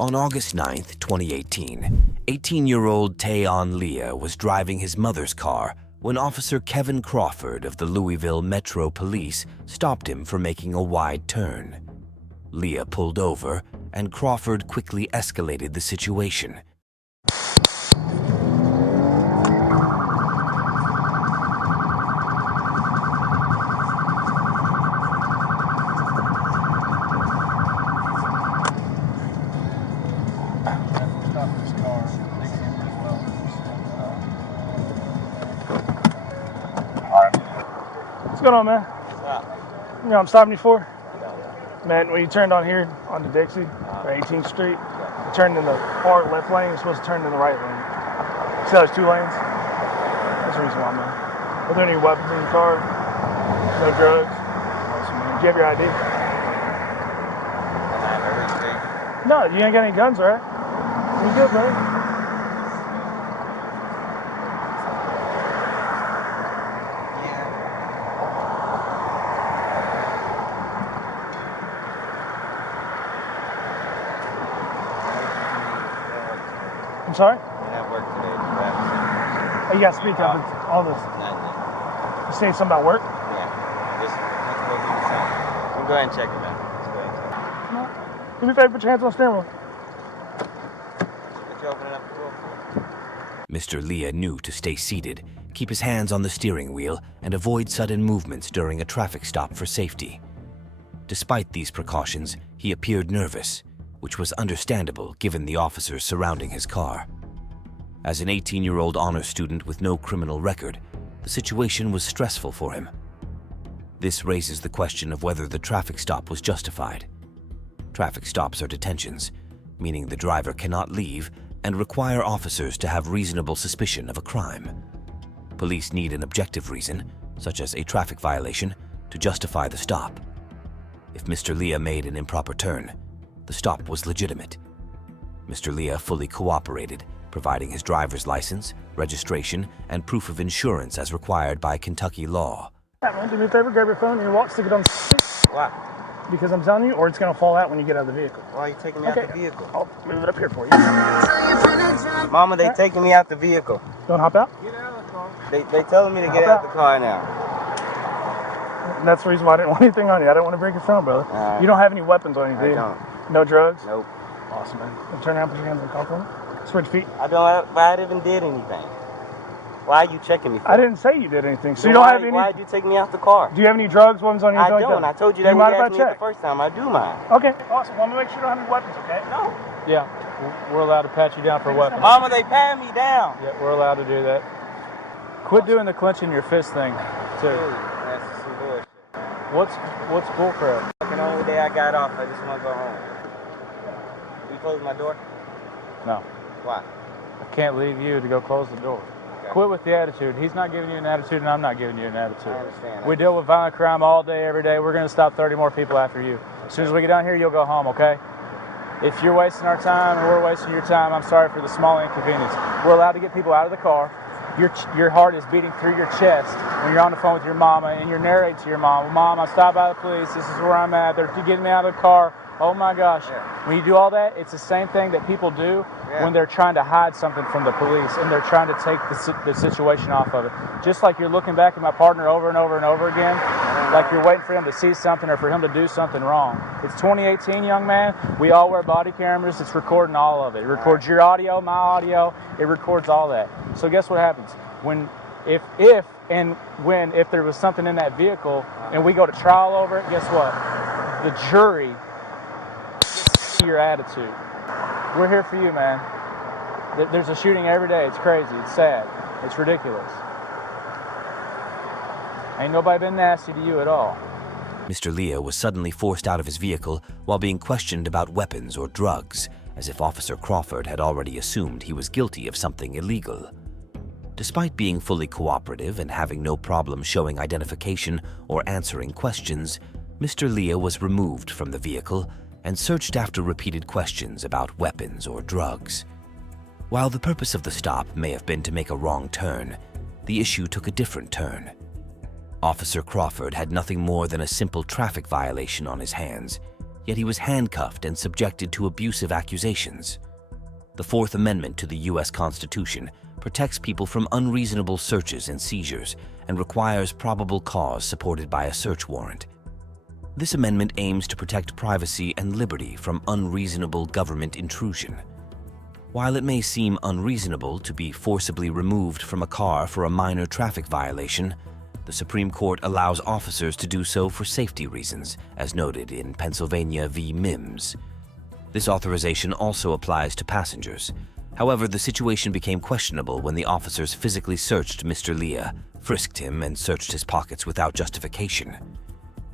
On August 9th, 2018, 18-year-old Tayon Leah was driving his mother's car when Officer Kevin Crawford of the Louisville Metro Police stopped him for making a wide turn. Leah pulled over, and Crawford quickly escalated the situation. What's going on, man? What's up? You know what I'm stopping you for? Man, when you turned on here, onto Dixie, or 18th Street, you turned in the far left lane, you're supposed to turn in the right lane. See how there's 2 lanes? That's the reason why, man. Are there any weapons in your car? No drugs? Awesome, man. Do you have your ID? I have everything. No, you ain't got any guns, right? You good, brother? I'm sorry? I'm at work today. Oh, you got to speak up. It's all this. Nothing. You saying something about work? Yeah. Just let's go do something. You can go ahead and check it, man. Let's go ahead and check it. No. Do me a favor, put your hands on the steering wheel. What you opening up the door for? Mr. Leah knew to stay seated, keep his hands on the steering wheel, and avoid sudden movements during a traffic stop for safety. Despite these precautions, he appeared nervous, which was understandable given the officers surrounding his car. As an 18-year-old honor student with no criminal record, the situation was stressful for him. This raises the question of whether the traffic stop was justified. Traffic stops are detentions, meaning the driver cannot leave and require officers to have reasonable suspicion of a crime. Police need an objective reason, such as a traffic violation, to justify the stop. If Mr. Leah made an improper turn, the stop was legitimate. Mr. Leah fully cooperated, providing his driver's license, registration, and proof of insurance as required by Kentucky law. Man, do me a favor, grab your phone and your watch, stick it on the seat. Why? Because I'm telling you, or it's going to fall out when you get out of the vehicle. Why are you taking me out the vehicle? I'll move it up here for you. Mama, they taking me out the vehicle. You want to hop out? Get out of the car. They telling me to get out the car now. And that's the reason why I didn't want anything on you. I didn't want to break your phone, brother. Right. You don't have any weapons on you, do you? I don't. No drugs? Nope. Awesome, man. Turn around, put your hands on the car for me. Spread your feet. I don't. I even did anything. Why are you checking me for? I didn't say you did anything. So Then you don't have any. Why did you take me out the car? Do you have any drugs, weapons on you? I Like don't. that? I told you that Do when you you mind asked if I me check? the first time. I do mine. Okay, awesome. Well, I'm going to make sure you don't have any weapons, okay? No. Yeah, we're allowed to pat you down for weapons. Mama, they pat me down. Yeah, we're allowed to do that. Quit doing the clenching your fist thing, too. Dude, that's some bullshit. What's bullcrap? Fucking only day I got off, I just want to go home. You close my door? No, Why? I can't leave you to go close the door. Okay. Quit with the attitude. He's not giving you an attitude, and I'm not giving you an attitude. I understand. We deal with violent crime all day, every day. We're going to stop 30 more people after you. As soon as we get down here, you'll go home, okay? If you're wasting our time and we're wasting your time, I'm sorry for the small inconvenience. We're allowed to get people out of the car. Your heart is beating through your chest when you're on the phone with your mama and you're narrating to your mom, Mom, I stopped by the police. This is where I'm at. They're getting me out of the car. Oh my gosh. Yeah. When you do all that, it's the same thing that people do when they're trying to hide something from the police and they're trying to take the situation off of it. Just like you're looking back at my partner over and over and over again, like you're waiting for him to see something or for him to do something wrong. It's 2018, young man. We all wear body cameras. It's recording all of it. It records your audio, my audio. It records all that. So guess what happens? If there was something in that vehicle and we go to trial over it, guess what? The jury gets your attitude. We're here for you, man. There's a shooting every day. It's crazy. It's sad. It's ridiculous. Ain't nobody been nasty to you at all. Mr. Leah was suddenly forced out of his vehicle while being questioned about weapons or drugs, as if Officer Crawford had already assumed he was guilty of something illegal. Despite being fully cooperative and having no problem showing identification or answering questions, Mr. Leah was removed from the vehicle and searched after repeated questions about weapons or drugs. While the purpose of the stop may have been to make a wrong turn, the issue took a different turn. Officer Crawford had nothing more than a simple traffic violation on his hands, yet he was handcuffed and subjected to abusive accusations. The Fourth Amendment to the U.S. Constitution protects people from unreasonable searches and seizures and requires probable cause supported by a search warrant. This amendment aims to protect privacy and liberty from unreasonable government intrusion. While it may seem unreasonable to be forcibly removed from a car for a minor traffic violation, the Supreme Court allows officers to do so for safety reasons, as noted in Pennsylvania v. Mims. This authorization also applies to passengers. However, the situation became questionable when the officers physically searched Mr. Leah, frisked him, and searched his pockets without justification.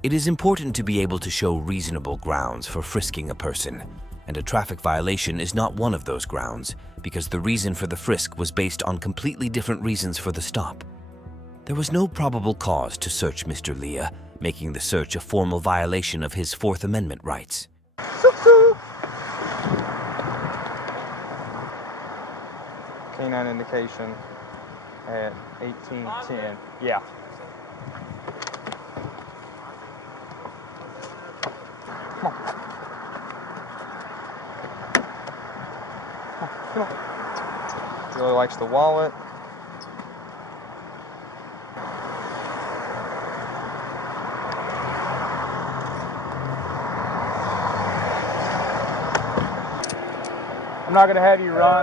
It is important to be able to show reasonable grounds for frisking a person, and a traffic violation is not one of those grounds because the reason for the frisk was based on completely different reasons for the stop. There was no probable cause to search Mr. Leah, making the search a formal violation of his Fourth Amendment rights. Canine indication at 1810. Yeah. Come on. Come on. Really likes the wallet. I'm not going to have you run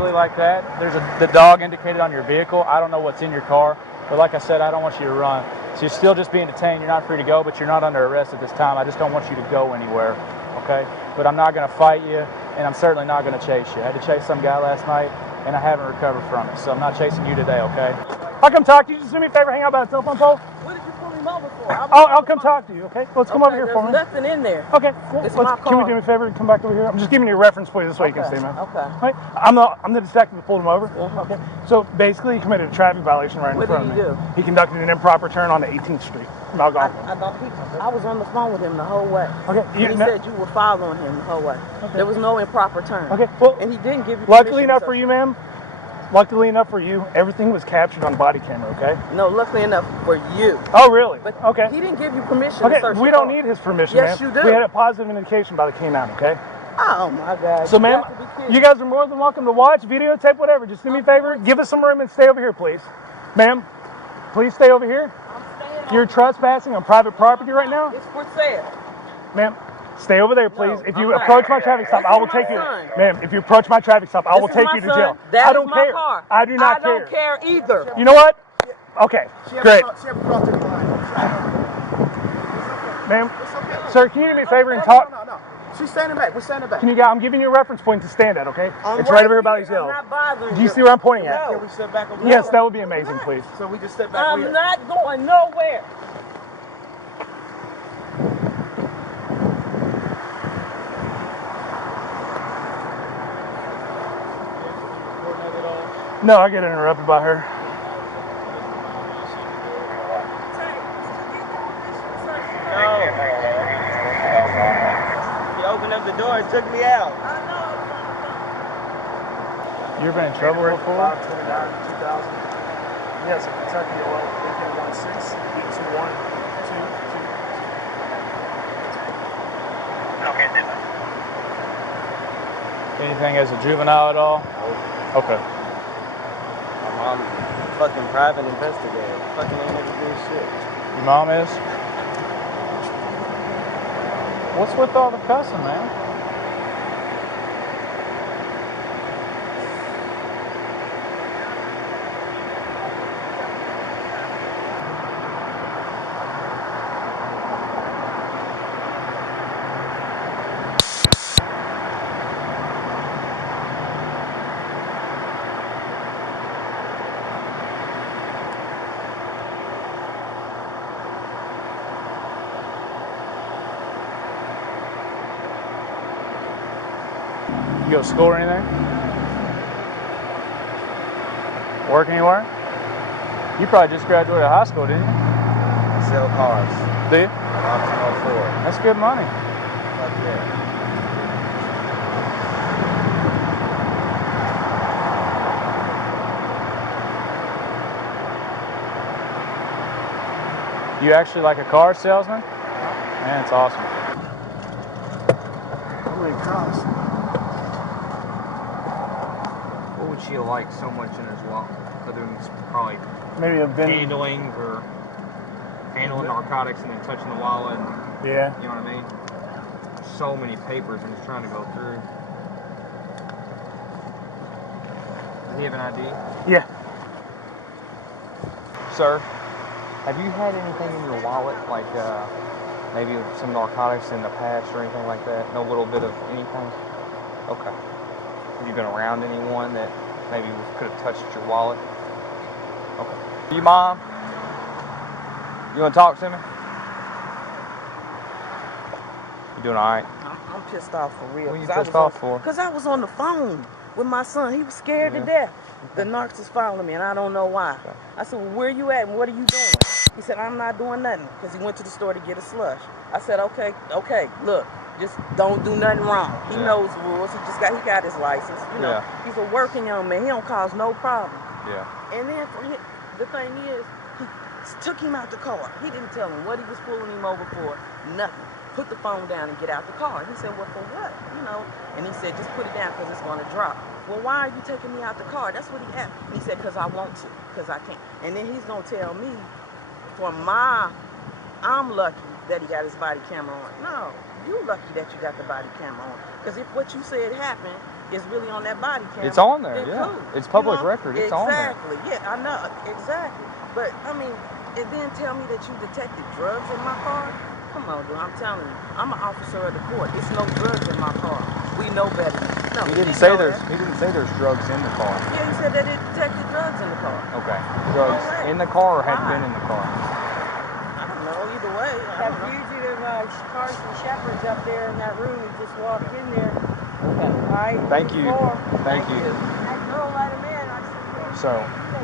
like that. There's the dog indicated on your vehicle. I don't know what's in your car, but like I said, I don't want you to run. So you're still just being detained. You're not free to go, but you're not under arrest at this time. I just don't want you to go anywhere, okay? But I'm not going to fight you, and I'm certainly not going to chase you. I had to chase some guy last night, and I haven't recovered from it, so I'm not chasing you today, okay? I'll come talk to you. Just do me a favor, hang out by the telephone pole. What did you pull him over for? I'll come talk to you, okay? Let's come over here for me. There's nothing in there. Okay, well, It's my can we car. do me a favor and come back over here? I'm just giving you a reference for you this way you can see, man. Okay. Right? I'm the detective that pulled him over. Uh-huh. Okay. So basically, he committed a traffic violation right in What front did of he me. do? He conducted an improper turn onto 18th Street from Algonquin. I was on the phone with him the whole way. Okay. He said you were following him the whole way. Okay. There was no improper turn. Okay. Well, And he didn't give you luckily permission enough to for search. you, ma'am. Luckily enough for you, everything was captured on body camera. Okay. No, luckily enough for you. Oh, really? But Okay. he didn't give you permission Okay. to search We the don't car. need his permission, Yes, ma'am. you do. We had a positive indication by the K9. Okay. Oh my God. So, You ma'am, got to be kidding. you guys are more than welcome to watch, videotape, whatever. Just do me a favor, give us some room and stay over here, please. Ma'am, please stay over here. I'm staying You're trespassing on private property right now. It's for sale. Ma'am, stay over there, please. No, If you I'm not. approach my traffic stop, This I is will my take you. son. Ma'am, if you approach my traffic stop, I will This is take my you to son. jail. That I is don't my care. car. I do not I don't care either. You know what? Okay, great. Ma'am, sir, can you do me a favor and talk? No. She's standing back. We're standing back. Can you, I'm giving you a reference point to stand at, okay? I'm It's right over here by here. these hills. I'm not bothering Do you see where I'm pointing at? Can we step back over Yes, here? that would be amazing, please. So we just step back. I'm not going nowhere. No, I get interrupted by her. No. He opened up the door and took me out. You ever been in trouble before? 5/29/2000. Yes, Kentucky 11 816 Anything as a juvenile at all? Okay. My mom, fucking private investigator. Fucking ain't never did shit. Your mom is? What's with all the cussing, man? You go to school or anything? Work anywhere? You probably just graduated high school, didn't you? I sell cars. Do you? Option 04. That's good money. Fuck yeah. You actually like a car salesman? Man, it's awesome. cops. What would she have liked so much in his wallet? Other than probably Maybe a bin. handling narcotics and then touching the wallet. And, Yeah. you know what I mean? So many papers I'm just trying to go through. Does he have an ID? Yeah. Sir, have you had anything in your wallet, like maybe some narcotics in the past or anything like that? No little bit of anything? Okay. Have you been around anyone that maybe could have touched your wallet? Okay. You, Mom? You want to talk to me? You doing all right? I'm pissed off for real. What are you pissed off for? Because I was on the phone with my son. He was scared to death. The narcs is following me, and I don't know why. Okay. I said, well, where you at, and what are you doing? He said, I'm not doing nothing, because he went to the store to get a slush. I said, okay, look, just don't do nothing wrong. He knows rules. He got his license. You know, he's a working young man. He don't cause no problem. Yeah. And then the thing is, he took him out the car. He didn't tell him what he was pulling him over for, nothing. Put the phone down and get out the car. He said, well, for what? You know, and he said, just put it down because it's going to drop. Well, why are you taking me out the car? That's what he asked. He said, because I want to, because I can't. And then he's going to tell me, I'm lucky that he got his body camera on. No, you lucky that you got the body camera on. Because if what you said happened is really on that body camera, it's on there, yeah. Cool. It's public record. It's on there. Exactly. Yeah, I know. Exactly. But, I mean, and then tell me that you detected drugs in my car? Come on, dude, I'm telling you. I'm an officer of the court. It's no drugs in my car. We know better. No, He didn't say there's drugs in the car. Yeah, he said that it detected drugs in the car. Okay. Drugs in the car or had been in the car? I don't know. Either way. That fugitive Carson Shepherd's up there in that room. He just walked in there. Okay. Right? Thank you. Thank you. That girl let him in. I said, So.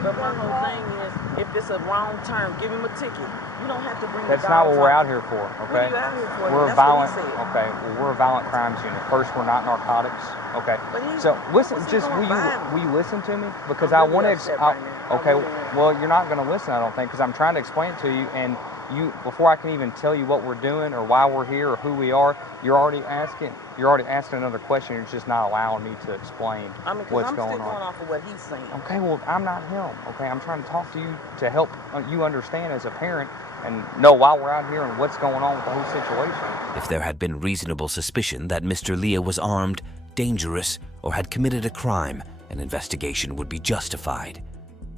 But my whole thing is, if it's a wrong term, give him a ticket. You don't have to bring That's the not dogs what we're out. out here for, What okay? are you out here for? We're That's violent. what he said. Okay, well, we're a violent crimes unit. First, we're not narcotics. Okay. But So listen, what's he just going will you listen to me? Because I'm I want really to. upset right now. Okay. I really am. Well, you're not going to listen, I don't think, because I'm trying to explain it to you, and you before I can even tell you what we're doing or why we're here or who we are, you're already asking another question. You're just not allowing me to explain what's I'm going still on. going off of what he's saying. Okay, well, I'm not him. Okay, I'm trying to talk to you to help you understand as a parent and know why we're out here and what's going on with the whole situation. If there had been reasonable suspicion that Mr. Leah was armed, dangerous, or had committed a crime, an investigation would be justified.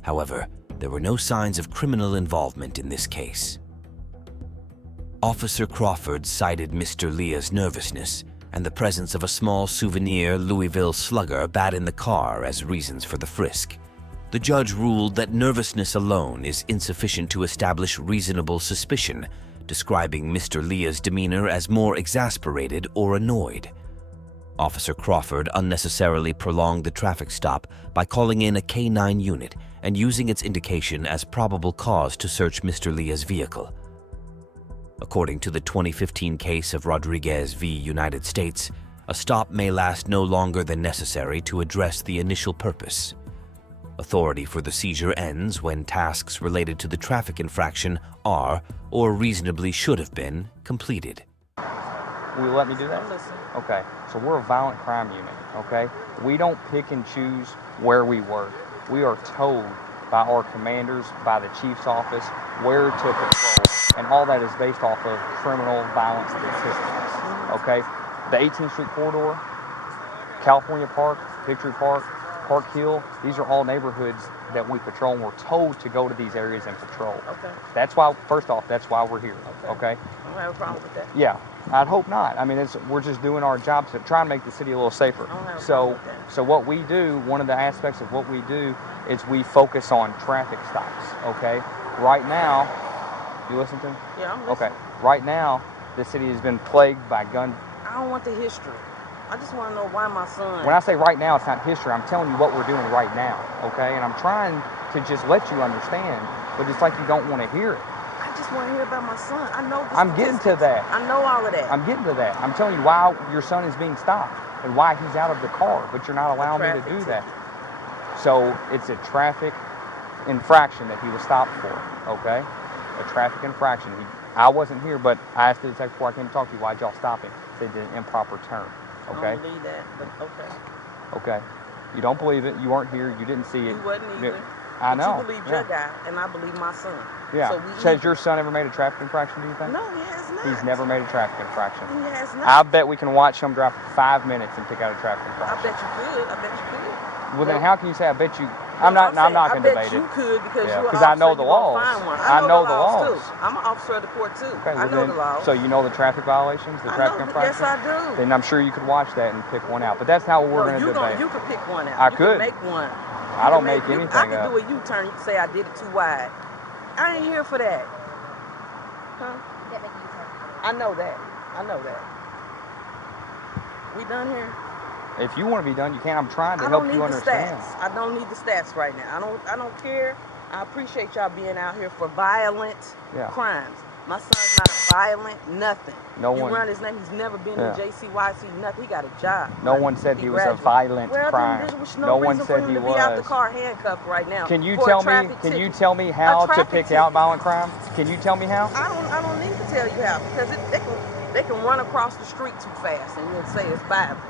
However, there were no signs of criminal involvement in this case. Officer Crawford cited Mr. Leah's nervousness and the presence of a small souvenir Louisville slugger bat in the car as reasons for the frisk. The judge ruled that nervousness alone is insufficient to establish reasonable suspicion, describing Mr. Leah's demeanor as more exasperated or annoyed. Officer Crawford unnecessarily prolonged the traffic stop by calling in a K-9 unit and using its indication as probable cause to search Mr. Leah's vehicle. According to the 2015 case of Rodriguez v. United States, a stop may last no longer than necessary to address the initial purpose. Authority for the seizure ends when tasks related to the traffic infraction are, or reasonably should have been, completed. Will you let me do that? Okay, so we're a violent crime unit, okay? We don't pick and choose where we work. We are told by our commanders, by the chief's office, where to patrol, and all that is based off of criminal violence statistics, okay? The 18th Street corridor, California Park, Victory Park, Park Hill, these are all neighborhoods that we patrol, and we're told to go to these areas and patrol. Okay. That's why, first off, that's why we're here, okay? I don't have a problem with that. Yeah, I'd hope not. I mean, we're just doing our job to try and make the city a little safer. I don't have a problem So, with that. so what we do, one of the aspects of what we do is we focus on traffic stops, okay? Right now, you listen to me? Yeah, I'm listening. Okay, right now, the city has been plagued by gun. I don't want the history. I just want to know why my son. When I say right now, it's not history. I'm telling you what we're doing right now, okay? And I'm trying to just let you understand, but it's like you don't want to hear it. I just want to hear about my son. I know the I'm getting to that. I know all of that. I'm getting to that. I'm telling you why your son is being stopped and why he's out of the car, but you're not allowing me to do that. So it's a traffic infraction that he was stopped for, okay? A traffic infraction. I wasn't here, but I asked the detective before I came to talk to you, why'd y'all stop him? They did an improper turn. Okay? I don't believe that, but okay. Okay. You don't believe it. You weren't here. You didn't see it. You wasn't either. I But know. you believe yeah. your guy, and I believe my son. Yeah. So we Has even. your son ever made a traffic infraction, do you think? No, he has not. He's never made a traffic infraction. He has not. I bet we can watch him drive for 5 minutes and pick out a traffic I infraction. bet you could. I bet you could. Well, then how can you say I bet you? Well, I'm not going to I debate bet you it. could because Yeah, you're an 'cause I know officer, the you gonna laws. find one. I know the laws laws. too. I'm an officer of the court too. Okay, well I know then, the laws. so you know the traffic violations, the traffic infractions? Yes, I do. Then I'm sure you could watch that and pick one out. But that's not what we're going to debate. You could pick one out. I you could. Make one. I don't make anything I could up. do a U-turn. You could say I did it too wide. I ain't here for that. Huh? I know that. I know that. We done here? If you want to be done, you can. I'm trying to I help don't need you the understand. stats. I don't need the stats right now. I don't care. I appreciate y'all being out here for violent crimes. My son's not violent, nothing. No you one. run his name. He's never been to JCYC, nothing. He got a job. No one said he was a violent crime. Then there's no one reason said for him he to was. be out the car handcuffed right now. Can you for tell a me? traffic Can ticket. you tell me how to traffic pick ticket. out violent crime? Can you tell me how? I don't need to tell you how because they can run across the street too fast and you'll say it's violent.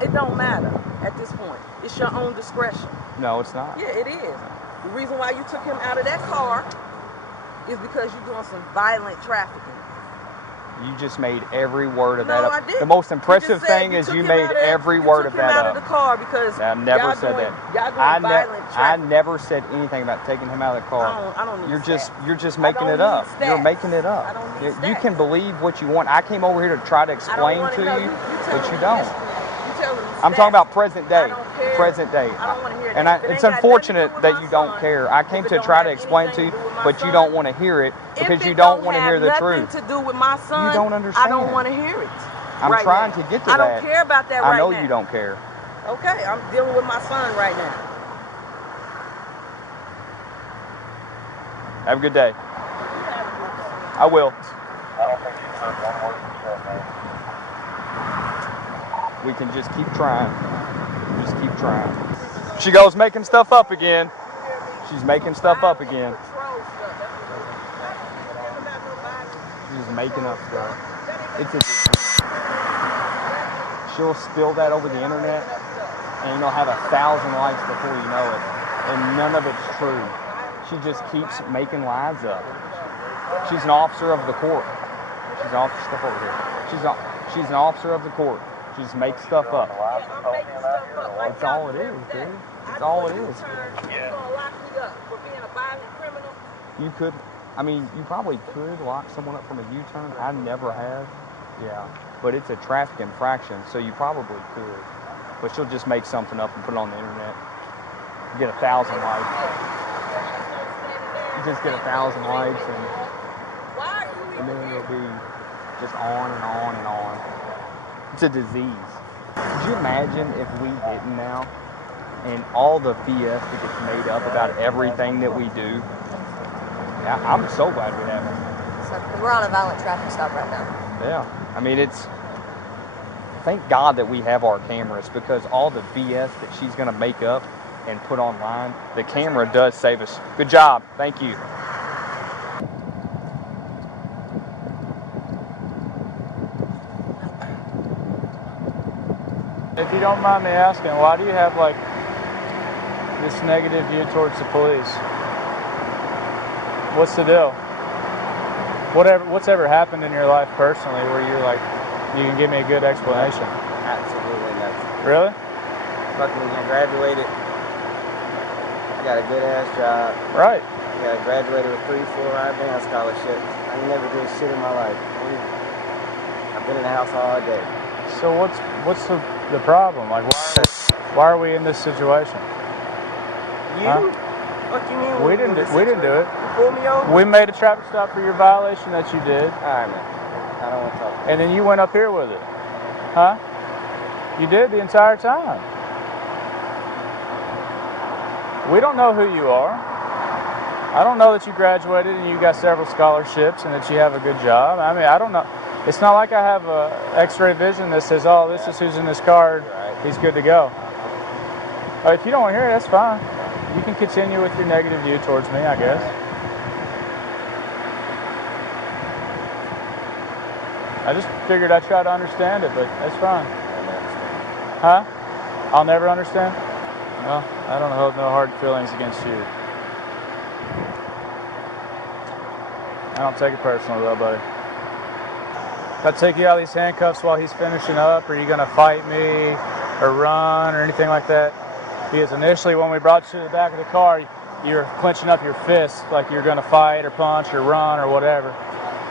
It don't matter at this point. It's your own discretion. No, it's not. Yeah, it is. The reason why you took him out of that car is because you're doing some violent trafficking. You just made every word of No, that up. I didn't. The most impressive You just said thing is took you him made out of- every word of You took him that out up. of the car because I never y'all said doing, that. Y'all doing violent I trafficking. never said anything about taking him out of the car. I don't need You're stats. just making it don't up. need You're stats. making it up. I don't need You stats. can believe what you want. I came over here to try to I don't explain wanna to know. you, telling but you me don't. history. You telling me I'm stats. talking about present day. I don't care. Present day. I don't want to hear that. And If it it's ain't got nothing to unfortunate do with that my you don't son, care. I came if it to don't try have to explain to anything you, to do with my but you son, don't want to hear it because if you it don't want to hear the have truth. nothing to do with my son, You don't understand. I don't want to hear it. I'm right trying now. to get to I that. don't care about that right now. I know you don't care. Okay, I'm dealing with my son right now. Have a good day. I will. I don't think you said one word you said, man. We can just keep trying. Just keep trying. She goes making stuff up again. She's making stuff up again. She's making up stuff. She'll spill that over the internet, and you'll have 1,000 likes before you know it, and none of it's true. She just keeps making lies up. She's an officer of the court. She's an officer stuff over here. She's an officer of the court. She just makes stuff up. That's all it is, dude. That's all it is. You're gonna lock me up for being a violent criminal? You could, I mean, you probably could lock someone up from a U-turn. I never have. Yeah. But it's a traffic infraction, so you probably could. But she'll just make something up and put it on the internet. Get 1,000 likes. You just get 1,000 likes and then it'll be just on and on and on. It's a disease. Could you imagine if we didn't now? And all the BS that gets made up about everything that we do. Yeah, I'm so glad we haven't. So, because we're on a violent traffic stop right now. Yeah, I mean, thank God that we have our cameras, because all the BS that she's going to make up and put online, the camera does save us. Good job. Thank you. If you don't mind me asking, why do you have like this negative view towards the police? What's the deal? What's ever happened in your life personally where you're like, you can give me a good explanation? Absolutely nothing. Really? Fucking graduated. I got a good ass job. Right. I graduated with 3 full-ride band scholarships. I ain't never did shit in my life. I've been in the house all day. So what's the problem? Like, why are we in this situation? You? Huh? What you mean? We didn't do it. You pulled me over? We made a traffic stop for your violation that you did. Alright, man. I don't want to talk. And then you went up here with it. Huh? You did the entire time. We don't know who you are. I don't know that you graduated and you got several scholarships and that you have a good job. I mean, I don't know. It's not like I have a x-ray vision that says, oh, this is who's in this car. He's good to go. If you don't want to hear it, that's fine. You can continue with your negative view towards me, I guess. I just figured I'd try to understand it, but that's fine. Huh? I'll never understand? Well, I don't hold no hard feelings against you. I don't take it personal though, buddy. If I take you out of these handcuffs while he's finishing up, are you gonna fight me or run or anything like that? Because initially when we brought you to the back of the car, you were clenching up your fists like you're gonna fight or punch or run or whatever.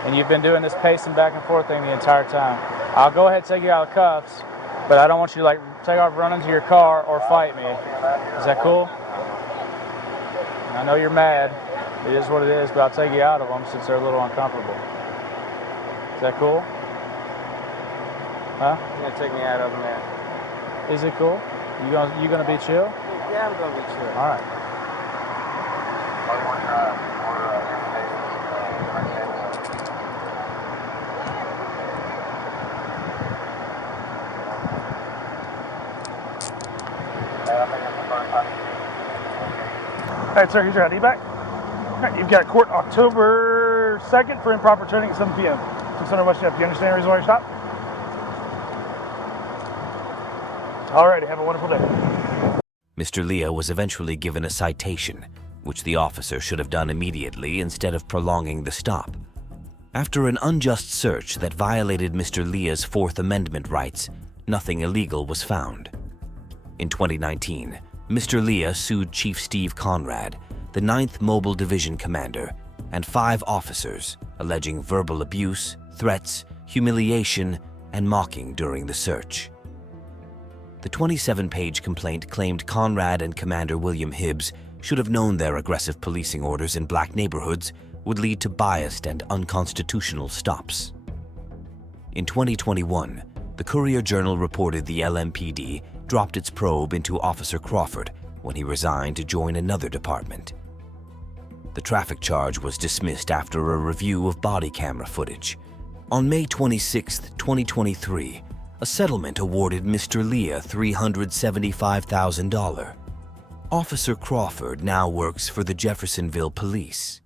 And you've been doing this pacing back and forth thing the entire time. I'll go ahead and take you out of cuffs, but I don't want you to like take off, run into your car or fight me. Is that cool? I know you're mad. It is what it is, but I'll take you out of them since they're a little uncomfortable. Is that cool? Huh? You're gonna take me out of them, man. Is it cool? You gonna be chill? Yeah, I'm gonna be chill. All right. All right, sir, here's your ID back. All right, you've got court October 2nd for improper training at 7 p.m. 600 West Jeff. Do you understand the reason why you stopped? All righty, have a wonderful day. Mr. Leah was eventually given a citation, which the officer should have done immediately instead of prolonging the stop. After an unjust search that violated Mr. Leah's Fourth Amendment rights, nothing illegal was found. In 2019, Mr. Leah sued Chief Steve Conrad, the 9th Mobile Division Commander, and 5 officers, alleging verbal abuse, threats, humiliation, and mocking during the search. The 27-page complaint claimed Conrad and Commander William Hibbs should have known their aggressive policing orders in black neighborhoods would lead to biased and unconstitutional stops. In 2021, the Courier-Journal reported the LMPD dropped its probe into Officer Crawford when he resigned to join another department. The traffic charge was dismissed after a review of body camera footage. On May 26, 2023, a settlement awarded Mr. Leah $375,000. Officer Crawford now works for the Jeffersonville Police.